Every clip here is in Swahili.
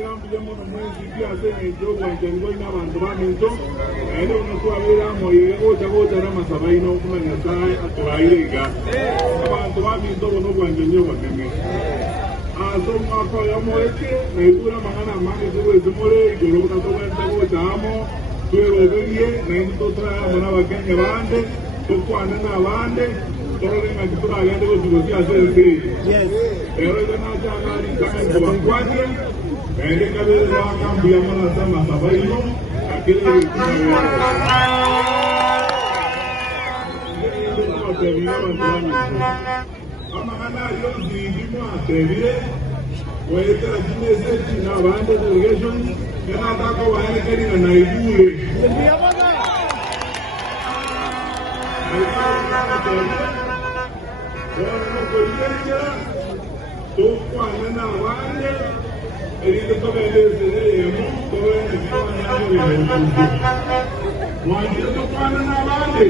Kirambiyemo no mwezi pia sema ijogo njango ina bantu baminto ero no twabira moye goja na masabaino kuma nyasaye atwairega abantu baminto bono gwanjenyo bakeme aso mako ya moeke nebura magana mane zuwe zimore igoro na to wenda goja amo twerogerie na into tra bana bakenya bande tukwane na bande tore na kitura agende gojigosia sese yes ero na jana ni kama kwa kwani ende kabele wa kambi ya mwana sama sabaino akile ama kana yozi ndimo atevile wete ajine seti na bande delegation kana tako wae keri na naibule ndio bwana tukwana bande elinde tobeleze yemo tobeleze bwana yemo wanje tukwana bande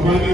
Abantu